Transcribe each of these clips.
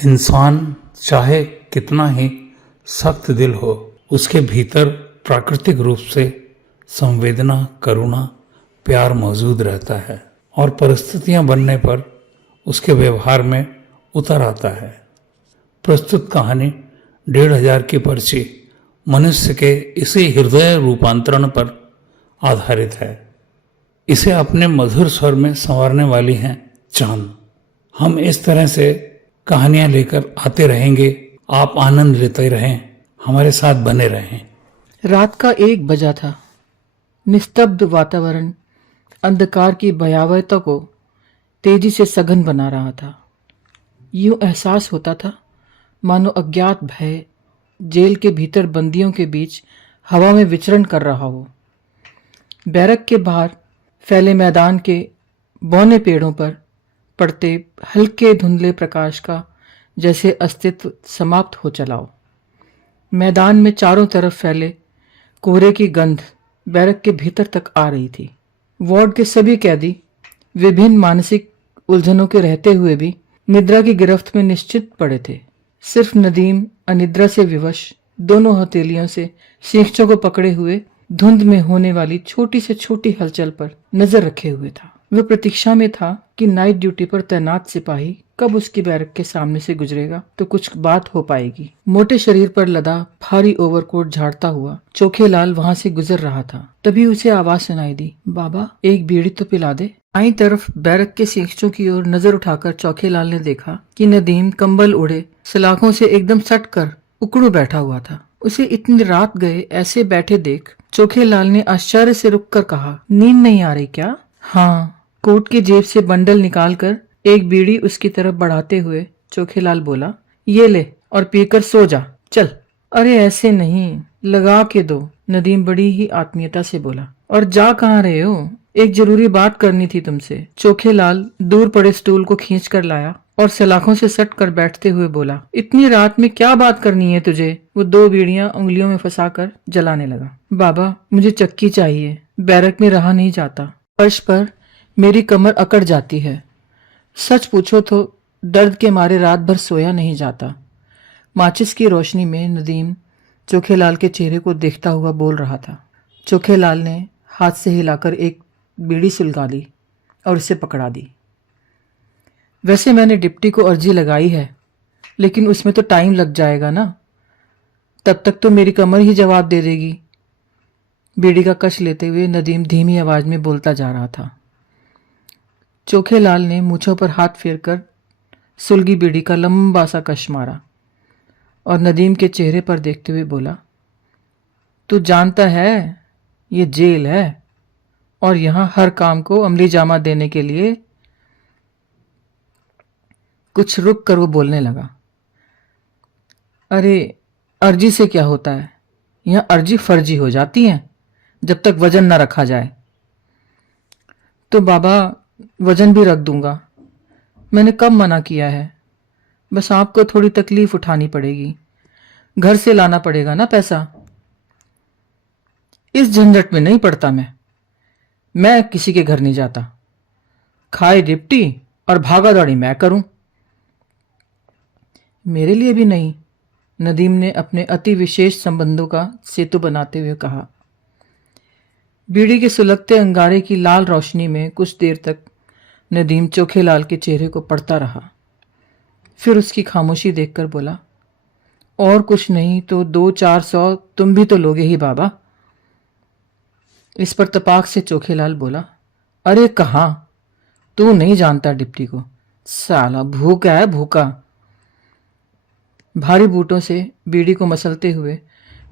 इंसान चाहे कितना ही सख्त दिल हो, उसके भीतर प्राकृतिक रूप से संवेदना, करुणा, प्यार मौजूद रहता है और परिस्थितियां बनने पर उसके व्यवहार में उतर आता है। प्रस्तुत कहानी 1500 की पर्ची मनुष्य के इसी हृदय रूपांतरण पर आधारित है। इसे अपने मधुर स्वर में संवारने वाली हैं चांद। हम इस तरह से कहानियां लेकर आते रहेंगे। आप आनंद लेते रहें, हमारे साथ बने रहें। रात का 1 बजा था। निस्तब्ध वातावरण अंधकार की भयावहता को तेजी से सघन बना रहा था। यूं एहसास होता था मानो अज्ञात भय जेल के भीतर बंदियों के बीच हवा में विचरण कर रहा हो। बैरक के बाहर फैले मैदान के बौने पेड़ों पर पड़ते हल्के धुंधले प्रकाश का जैसे अस्तित्व समाप्त हो चला हो। मैदान में चारों तरफ फैले कोहरे की गंध बैरक के भीतर तक आ रही थी। वार्ड के सभी कैदी विभिन्न मानसिक उलझनों के रहते हुए भी निद्रा की गिरफ्त में निश्चित पड़े थे। सिर्फ नदीम अनिद्रा से विवश दोनों हथेलियों से सींगचों को पकड़े हुए धुंध में होने वाली छोटी से छोटी हलचल पर नजर रखे हुए था। वह प्रतीक्षा में था कि नाइट ड्यूटी पर तैनात सिपाही कब उसकी बैरक के सामने से गुजरेगा तो कुछ बात हो पाएगी। मोटे शरीर पर लदा भारी ओवरकोट झाड़ता हुआ चोखेलाल वहां से गुजर रहा था। तभी उसे आवाज सुनाई दी, बाबा एक बीड़ी तो पिला दे। दाईं तरफ बैरक के सींगचों की ओर नजर उठाकर चोखेलाल ने देखा कि नदीम कंबल ओढ़े सलाखों से एकदम सट कर उकड़ू बैठा हुआ था। उसे इतनी रात गए ऐसे बैठे देख चोखेलाल ने आश्चर्य से रुककर कहा, नींद नहीं आ रही क्या? हाँ। कोट की जेब से बंडल निकालकर एक बीड़ी उसकी तरफ बढ़ाते हुए चोखेलाल बोला, ये ले और पीकर सो जा, चल। अरे ऐसे नहीं, लगा के दो, नदीम बड़ी ही आत्मीयता से बोला। और जा कहाँ रहे हो? एक जरूरी बात करनी थी तुमसे। चोखेलाल दूर पड़े स्टूल को खींच कर लाया और सलाखों से सट कर बैठते हुए बोला, इतनी रात में क्या बात करनी है तुझे? वो 2 बीड़ियां उंगलियों में फंसाकर जलाने लगा। बाबा मुझे चक्की चाहिए, बैरक में रहा नहीं जाता। फर्श पर मेरी कमर अकड़ जाती है। सच पूछो तो दर्द के मारे रात भर सोया नहीं जाता। माचिस की रोशनी में नदीम चोखेलाल के चेहरे को देखता हुआ बोल रहा था। चोखेलाल ने हाथ से हिलाकर एक बीड़ी सुलगा ली और उसे पकड़ा दी। वैसे मैंने डिप्टी को अर्जी लगाई है, लेकिन उसमें तो टाइम लग जाएगा ना। तब तक तो मेरी कमर ही जवाब दे देगी। बीड़ी का कश लेते हुए नदीम धीमी आवाज में बोलता जा रहा था। चोखेलाल ने मूंछों पर हाथ फेरकर सुलगी बीड़ी का लंबा सा कश मारा और नदीम के चेहरे पर देखते हुए बोला, तू जानता है ये जेल है और यहां हर काम को अमली जामा देने के लिए। कुछ रुक कर वो बोलने लगा, अरे अर्जी से क्या होता है, यहां अर्जी फर्जी हो जाती है जब तक वजन न रखा जाए। तो बाबा वजन भी रख दूंगा, मैंने कब मना किया है? बस आपको थोड़ी तकलीफ उठानी पड़ेगी, घर से लाना पड़ेगा ना पैसा। इस झंझट में नहीं पड़ता मैं किसी के घर नहीं जाता। खाए डिप्टी और भागा दौड़ी मैं करूं। मेरे लिए भी नहीं, नदीम ने अपने अति विशेष संबंधों का सेतु बनाते हुए कहा। बीड़ी के सुलगते अंगारे की लाल रोशनी में कुछ देर तक नदीम चोखेलाल के चेहरे को पढ़ता रहा। फिर उसकी खामोशी देखकर बोला, और कुछ नहीं तो 200-400 तुम भी तो लोगे ही बाबा। इस पर तपाक से चोखेलाल बोला, अरे कहाँ, तू नहीं जानता डिप्टी को, साला भूखा है भूखा। भारी बूटों से बीड़ी को मसलते हुए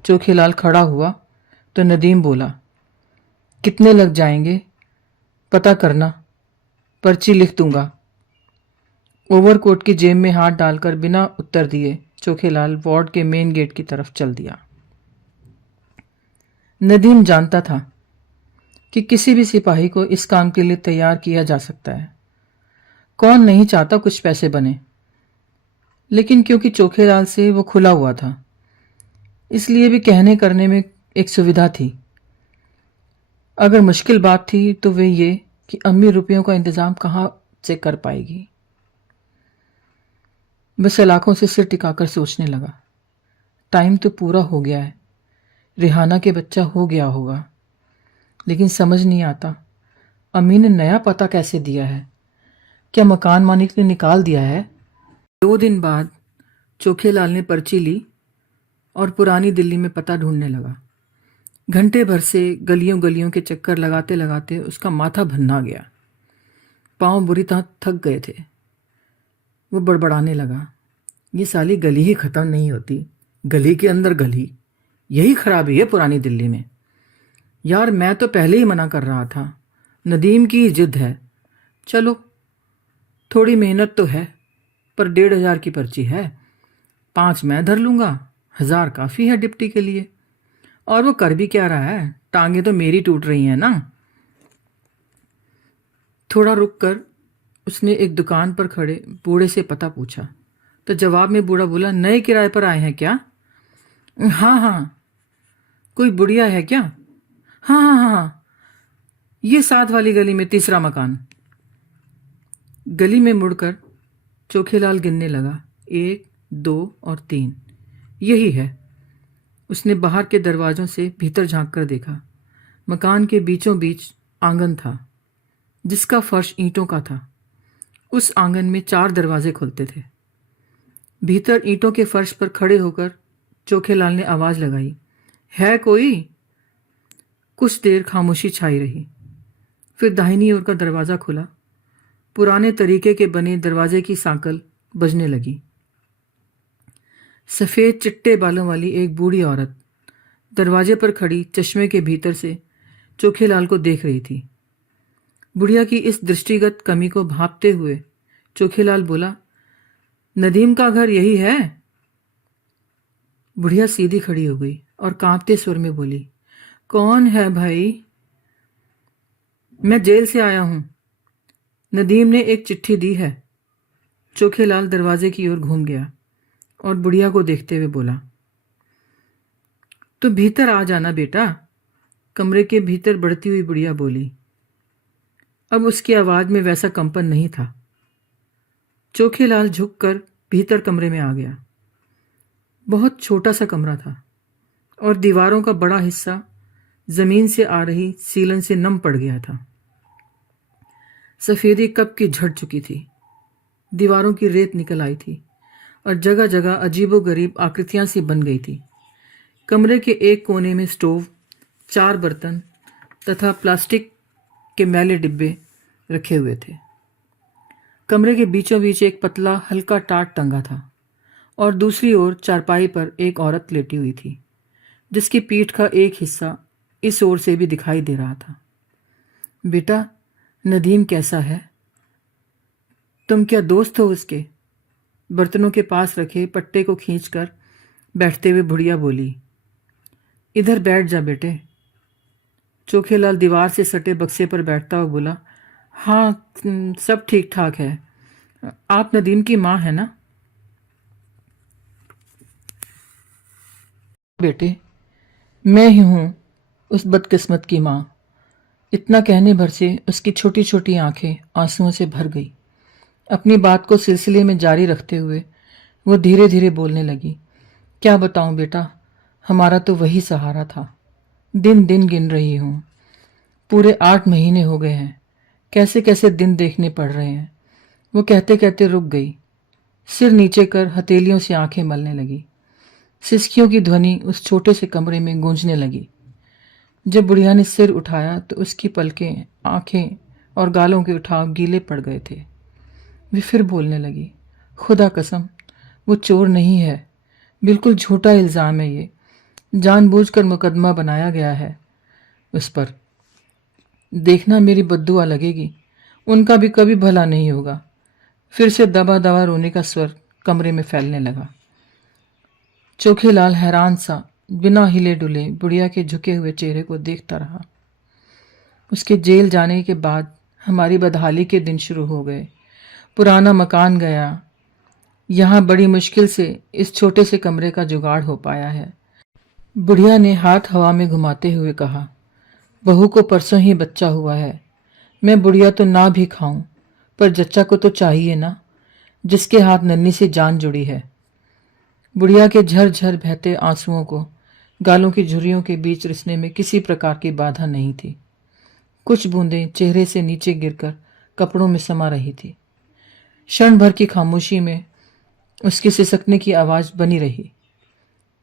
चोखेलाल खड़ा हुआ तो नदीम बोला, कितने लग जाएंगे पता करना, पर्ची लिख दूंगा। ओवरकोट की जेब में हाथ डालकर बिना उत्तर दिए चोखेलाल वार्ड के मेन गेट की तरफ चल दिया। नदीम जानता था कि किसी भी सिपाही को इस काम के लिए तैयार किया जा सकता है। कौन नहीं चाहता कुछ पैसे बने, लेकिन क्योंकि चोखेलाल से वो खुला हुआ था, इसलिए भी कहने करने में एक सुविधा थी। अगर मुश्किल बात थी तो वे ये कि अम्मी रुपयों का इंतजाम कहाँ से कर पाएगी। वह सलाखों से सिर टिकाकर सोचने लगा। टाइम तो पूरा हो गया है, रिहाना के बच्चा हो गया होगा, लेकिन समझ नहीं आता अम्मी ने नया पता कैसे दिया है। क्या मकान मालिक ने निकाल दिया है? 2 दिन बाद चोखेलाल ने पर्ची ली और पुरानी दिल्ली में पता ढूंढने लगा। घंटे भर से गलियों गलियों के चक्कर लगाते लगाते उसका माथा भन्ना गया। पांव बुरी तरह थक गए थे। वो बड़बड़ाने लगा, ये साली गली ही खत्म नहीं होती, गली के अंदर गली, यही खराबी है पुरानी दिल्ली में। यार मैं तो पहले ही मना कर रहा था, नदीम की जिद है। चलो थोड़ी मेहनत तो है, पर 1,500 की पर्ची है, 5 मैं धर लूँगा, 1,000 काफ़ी है डिप्टी के लिए। और वो कर भी क्या रहा है, टांगे तो मेरी टूट रही हैं ना। थोड़ा रुक कर उसने एक दुकान पर खड़े बूढ़े से पता पूछा, तो जवाब में बूढ़ा बोला, नए किराए पर आए हैं क्या? हाँ हाँ। कोई बुढ़िया है क्या? हाँ हाँ हाँ हाँ, ये 7 वाली गली में 3रा मकान। गली में मुड़कर चोखेलाल गिनने लगा, 1, 2 और 3, यही है। उसने बाहर के दरवाजों से भीतर झांक कर देखा। मकान के बीचों बीच आंगन था, जिसका फर्श ईंटों का था। उस आंगन में 4 दरवाजे खुलते थे। भीतर ईंटों के फर्श पर खड़े होकर चोखेलाल ने आवाज लगाई, है कोई? कुछ देर खामोशी छाई रही। फिर दाहिनी ओर का दरवाजा खुला। पुराने तरीके के बने दरवाजे की सांकल बजने लगी। सफेद चिट्टे बालों वाली एक बूढ़ी औरत दरवाजे पर खड़ी चश्मे के भीतर से चोखेलाल को देख रही थी। बुढ़िया की इस दृष्टिगत कमी को भांपते हुए चोखेलाल बोला, नदीम का घर यही है? बुढ़िया सीधी खड़ी हो गई और कांपते स्वर में बोली, कौन है भाई? मैं जेल से आया हूं, नदीम ने एक चिट्ठी दी है। चोखेलाल दरवाजे की ओर घूम गया और बुढ़िया को देखते हुए बोला, तो भीतर आ जाना बेटा। कमरे के भीतर बढ़ती हुई बुढ़िया बोली। अब उसकी आवाज में वैसा कंपन नहीं था। चोखेलाल झुककर भीतर कमरे में आ गया। बहुत छोटा सा कमरा था और दीवारों का बड़ा हिस्सा जमीन से आ रही सीलन से नम पड़ गया था। सफेदी कब की झड़ चुकी थी। दीवारों की रेत निकल आई थी और जगह जगह अजीबोगरीब आकृतियां सी बन गई थी। कमरे के एक कोने में स्टोव, 4 बर्तन तथा प्लास्टिक के मैले डिब्बे रखे हुए थे। कमरे के बीचों बीच एक पतला हल्का टाट टंगा था और दूसरी ओर चारपाई पर एक औरत लेटी हुई थी, जिसकी पीठ का एक हिस्सा इस ओर से भी दिखाई दे रहा था। बेटा, नदीम कैसा है? तुम क्या दोस्त हो उसके? बर्तनों के पास रखे पट्टे को खींचकर बैठते हुए बुढ़िया बोली। इधर बैठ जा बेटे। चोखेलाल दीवार से सटे बक्से पर बैठता हुआ बोला, हाँ सब ठीक ठाक है। आप नदीम की माँ है ना? बेटे, मैं ही हूँ उस बदकिस्मत की माँ। इतना कहने भर से उसकी छोटी छोटी आंखें आंसुओं से भर गई। अपनी बात को सिलसिले में जारी रखते हुए वो धीरे धीरे बोलने लगी, क्या बताऊं बेटा, हमारा तो वही सहारा था। दिन दिन गिन रही हूँ, पूरे 8 महीने हो गए हैं, कैसे कैसे दिन देखने पड़ रहे हैं। वो कहते कहते रुक गई, सिर नीचे कर हथेलियों से आंखें मलने लगी। सिसकियों की ध्वनि उस छोटे से कमरे में गूंजने लगी। जब बुढ़िया ने सिर उठाया तो उसकी पलकें, आंखें और गालों के उठाव गीले पड़ गए थे। वे फिर बोलने लगी, खुदा कसम वो चोर नहीं है, बिल्कुल झूठा इल्ज़ाम है ये, जानबूझकर मुकदमा बनाया गया है उस पर। देखना मेरी बद्दुआ लगेगी, उनका भी कभी भला नहीं होगा। फिर से दबा दबा रोने का स्वर कमरे में फैलने लगा। चोखेलाल हैरान सा बिना हिले डुले बुढ़िया के झुके हुए चेहरे को देखता रहा। उसके जेल जाने के बाद हमारी बदहाली के दिन शुरू हो गए। पुराना मकान गया, यहाँ बड़ी मुश्किल से इस छोटे से कमरे का जुगाड़ हो पाया है। बुढ़िया ने हाथ हवा में घुमाते हुए कहा, बहू को परसों ही बच्चा हुआ है। मैं बुढ़िया तो ना भी खाऊं, पर जच्चा को तो चाहिए ना। जिसके हाथ नन्ही से जान जुड़ी है। बुढ़िया के झरझर बहते आंसुओं को गालों की झुर्रियों के बीच रिसने में किसी प्रकार की बाधा नहीं थी। कुछ बूंदें चेहरे से नीचे गिरकर कपड़ों में समा रही थी। क्षण भर की खामोशी में उसकी सिसकने की आवाज बनी रही।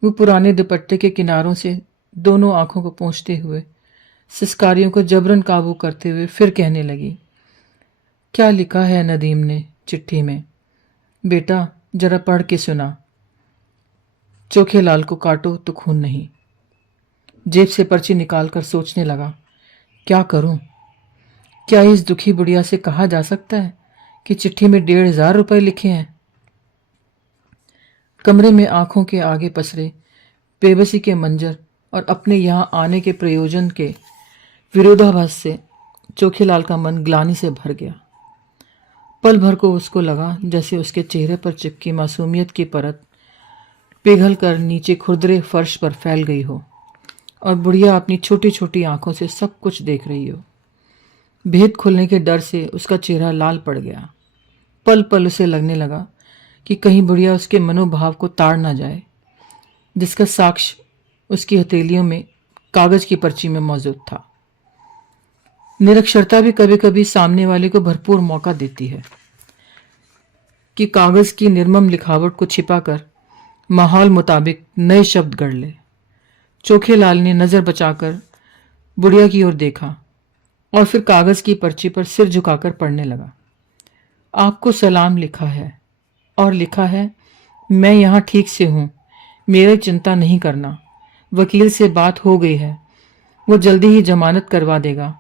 वो पुराने दुपट्टे के किनारों से दोनों आंखों को पोंछते हुए सिसकारियों को जबरन काबू करते हुए फिर कहने लगी, क्या लिखा है नदीम ने चिट्ठी में? बेटा जरा पढ़ के सुना। चोखे लाल को काटो तो खून नहीं। जेब से पर्ची निकालकर सोचने लगा, क्या करूं? क्या इस दुखी बुढ़िया से कहा जा सकता है कि चिट्ठी में 1,500 रुपए लिखे हैं? कमरे में आंखों के आगे पसरे बेबसी के मंजर और अपने यहां आने के प्रयोजन के विरोधाभास से चोखेलाल का मन ग्लानि से भर गया। पल भर को उसको लगा जैसे उसके चेहरे पर चिपकी मासूमियत की परत पिघल कर नीचे खुरदरे फर्श पर फैल गई हो और बुढ़िया अपनी छोटी छोटी आंखों से सब कुछ देख रही हो। भेद खुलने के डर से उसका चेहरा लाल पड़ गया। पल पल उसे लगने लगा कि कहीं बुढ़िया उसके मनोभाव को ताड़ ना जाए, जिसका साक्ष्य उसकी हथेलियों में कागज की पर्ची में मौजूद था। निरक्षरता भी कभी कभी सामने वाले को भरपूर मौका देती है कि कागज की निर्मम लिखावट को छिपाकर माहौल मुताबिक नए शब्द गढ़ ले। चोखेलाल ने नजर बचाकर बुढ़िया की ओर देखा और फिर कागज की पर्ची पर सिर झुकाकर पढ़ने लगा। आपको सलाम लिखा है और लिखा है, मैं यहाँ ठीक से हूँ, मेरी चिंता नहीं करना। वकील से बात हो गई है, वो जल्दी ही जमानत करवा देगा।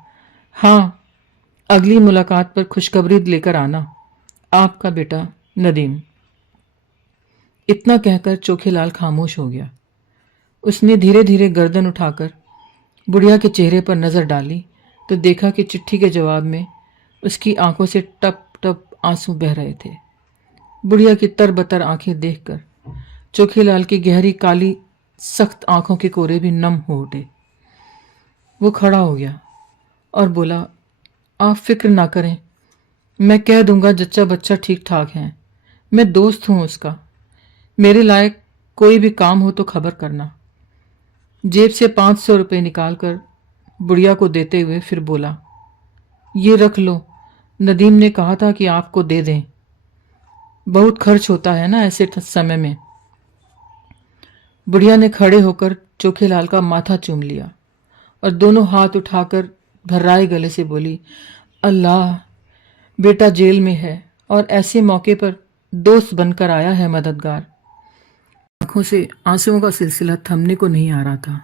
हाँ, अगली मुलाकात पर खुशखबरी लेकर आना। आपका बेटा नदीम। इतना कहकर चोखेलाल खामोश हो गया। उसने धीरे धीरे गर्दन उठाकर बुढ़िया के चेहरे पर नजर डाली तो देखा कि चिट्ठी के जवाब में उसकी आंखों से टप टप आंसू बह रहे थे। बुढ़िया की तरबतर आंखें देखकर चोखेलाल की गहरी काली सख्त आंखों के कोरे भी नम हो उठे। वो खड़ा हो गया और बोला, आप फिक्र ना करें, मैं कह दूंगा जच्चा बच्चा ठीक ठाक है। मैं दोस्त हूं उसका, मेरे लायक कोई भी काम हो तो खबर करना। जेब से 500 रुपये निकालकर बुढ़िया को देते हुए फिर बोला, ये रख लो, नदीम ने कहा था कि आपको दे दें, बहुत खर्च होता है ना ऐसे समय में। बुढ़िया ने खड़े होकर चोखेलाल का माथा चूम लिया और दोनों हाथ उठाकर भर्राए गले से बोली, अल्लाह, बेटा जेल में है और ऐसे मौके पर दोस्त बनकर आया है मददगार। आंखों से आंसुओं का सिलसिला थमने को नहीं आ रहा था।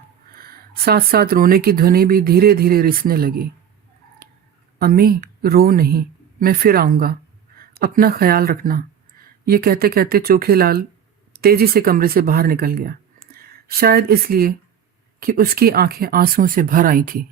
साथ साथ रोने की ध्वनि भी धीरे धीरे रिसने लगी। अम्मी रो नहीं, मैं फिर आऊँगा, अपना ख्याल रखना। ये कहते कहते चोखेलाल तेजी से कमरे से बाहर निकल गया, शायद इसलिए कि उसकी आंखें आंसुओं से भर आई थी।